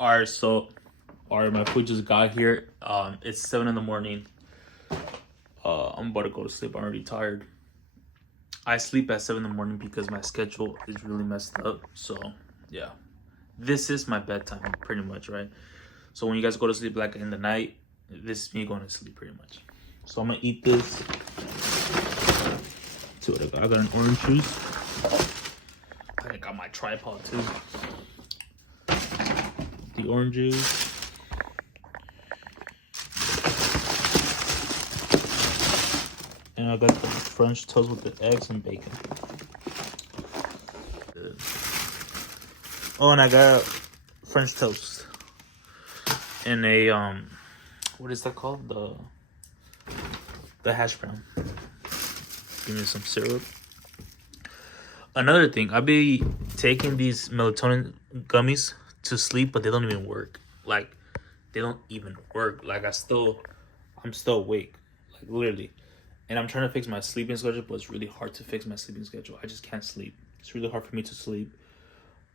Alright, so my food just got here. It's 7 in the morning. I'm about to go to sleep. I'm already tired. I sleep at 7 in the morning because my schedule is really messed up. So yeah. This is my bedtime, pretty much, right? So when you guys go to sleep like in the night, this is me going to sleep pretty much. So I'm gonna eat this. See what I got. I got an orange juice. I got my tripod too. The orange juice. And I got the French toast with the eggs and bacon. Oh, and I got French toast. And a what is that called? The hash brown. Give me some syrup. Another thing, I be taking these melatonin gummies to sleep, but they don't even work. Like, they don't even work. Like, I'm still awake. Like, literally. And I'm trying to fix my sleeping schedule, but it's really hard to fix my sleeping schedule. I just can't sleep. It's really hard for me to sleep.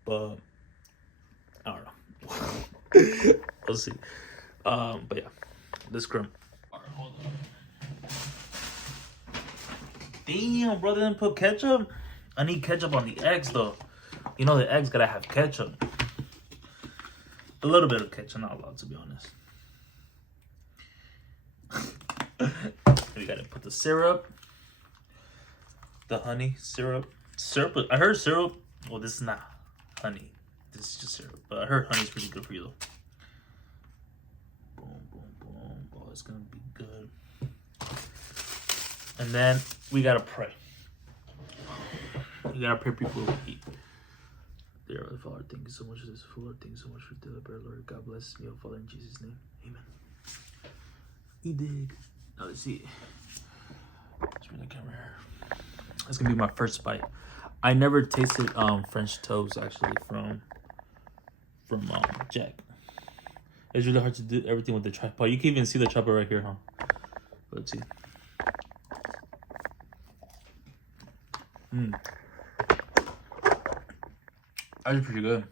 But I don't know. We'll see. But yeah, this crumb. Alright, hold on. Damn, brother, didn't put ketchup. I need ketchup on the eggs, though. You know the eggs gotta have ketchup. A little bit of ketchup, not a lot, to be honest. We gotta put the syrup, the honey syrup. Syrup. I heard syrup. Well, this is not honey. This is just syrup. But I heard honey's pretty good for you, though. Boom, boom, boom. Oh, it's gonna be good. And then we gotta pray. We gotta pray before we eat. Dear Father, thank you so much for this food. Lord, thank you so much for the prayer, Lord. God bless me, oh Father, in Jesus' name. Amen. He dig. Now let's see. Let's bring the camera here. That's gonna be my first bite. I never tasted French toast actually from Jack. It's really hard to do everything with the tripod. You can even see the tripod right here, huh? Let's see. That's pretty good.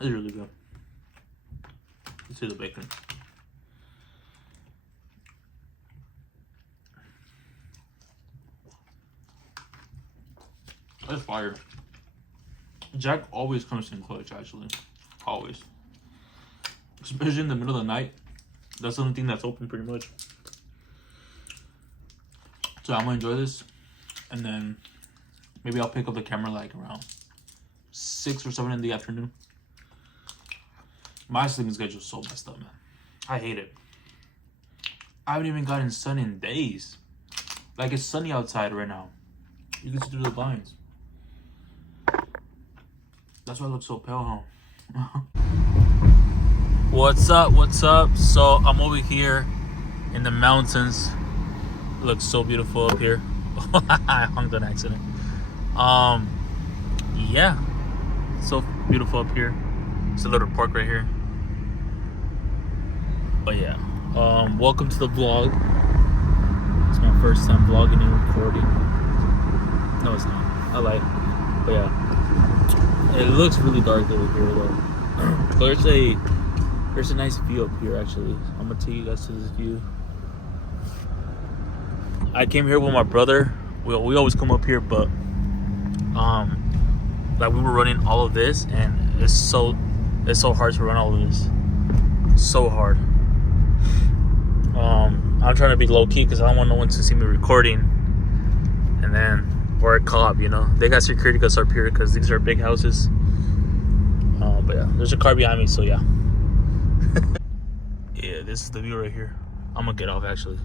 It's really good. Let's see the bacon. That's fire. Jack always comes in clutch, actually. Always. Especially in the middle of the night. That's the only thing that's open, pretty much. So I'm gonna enjoy this. And then maybe I'll pick up the camera like around 6 or 7 in the afternoon. My sleeping schedule is so messed up, man. I hate it. I haven't even gotten sun in days. Like, it's sunny outside right now. You can see through the blinds. That's why I look so pale, huh? What's up? What's up? So I'm over here in the mountains. It looks so beautiful up here. I honked on accident. Yeah. So beautiful up here. It's a little park right here. But yeah. Welcome to the vlog. It's my first time vlogging and recording. No, it's not. I lied. But yeah. It looks really dark over here though. There's a nice view up here actually. I'm gonna take you guys to this view. I came here with my brother. We always come up here, but like we were running all of this, and it's so hard to run all of this. So hard. I'm trying to be low key because I don't want no one to see me recording, and then or a cop, you know. They got security guards up here because these are big houses. But yeah, there's a car behind me, so yeah. Yeah, this is the view right here. I'm gonna get off actually.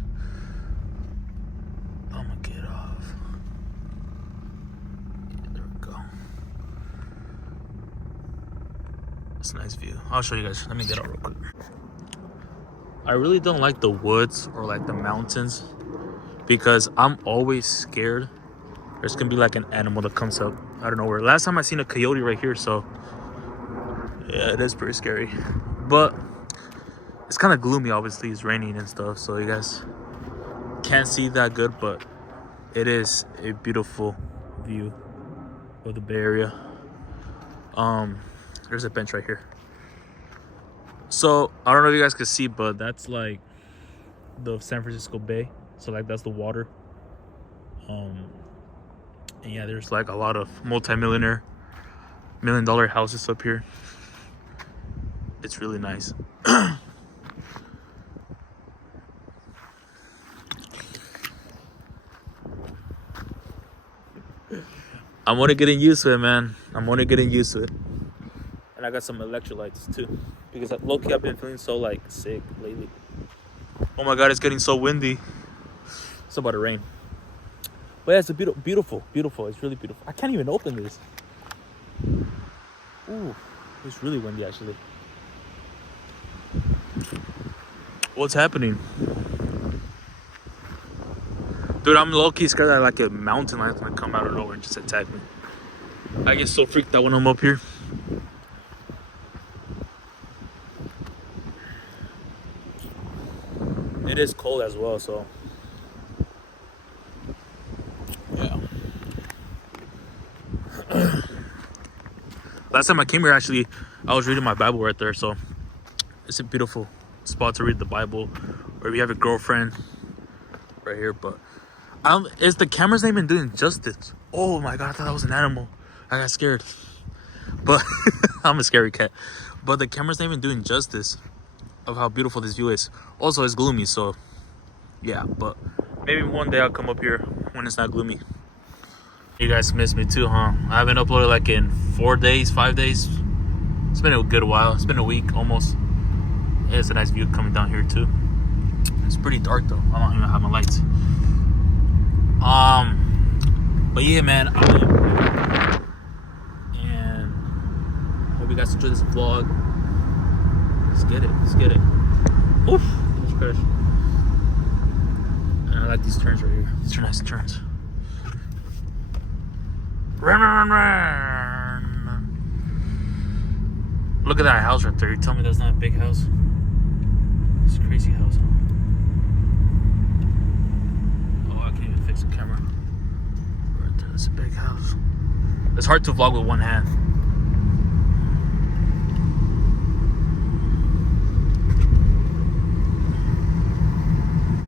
I'm gonna get off. Yeah, there we go. It's a nice view. I'll show you guys. Let me get out real quick. I really don't like the woods or like the mountains because I'm always scared there's gonna be like an animal that comes up out of nowhere. Last time I seen a coyote right here, so yeah, it is pretty scary. But it's kind of gloomy, obviously. It's raining and stuff, so you guys can't see that good, but it is a beautiful view of the Bay Area. There's a bench right here. So I don't know if you guys can see, but that's like the San Francisco Bay. So like that's the water. And yeah, there's like a lot of multi-millionaire, $1 million houses up here. It's really nice. I'm only getting used to it, man. I'm only getting used to it. And I got some electrolytes too, because low-key I've been feeling so like sick lately. Oh my god, it's getting so windy. It's about to rain. But yeah, it's a beautiful. It's really beautiful. I can't even open this. Ooh, it's really windy actually. What's happening? Dude, I'm low-key scared that like a mountain lion's gonna come out of nowhere and just attack me. I get so freaked out when I'm up here. It is cold as well, so yeah. Last time I came here, actually, I was reading my Bible right there, so it's a beautiful spot to read the Bible, or if you have a girlfriend right here. But is the camera's not even doing justice. Oh my god, I thought that was an animal. I got scared, but I'm a scary cat. But the camera's not even doing justice of how beautiful this view is. Also, it's gloomy, so yeah, but maybe one day I'll come up here when it's not gloomy. You guys miss me too, huh? I haven't uploaded like in 4 days, 5 days. It's been a good while. It's been a week almost. Yeah, it's a nice view coming down here too. It's pretty dark though. I don't even have my lights. But yeah, man. And hope you guys enjoy this vlog. Let's get it. Oof, let's crash. And I like these turns right here. These are nice turns. Run. Look at that house right there. You tell me that's not a big house? It's a crazy house. Oh, I can't even fix the camera. Right there, that's a big house. It's hard to vlog with one hand.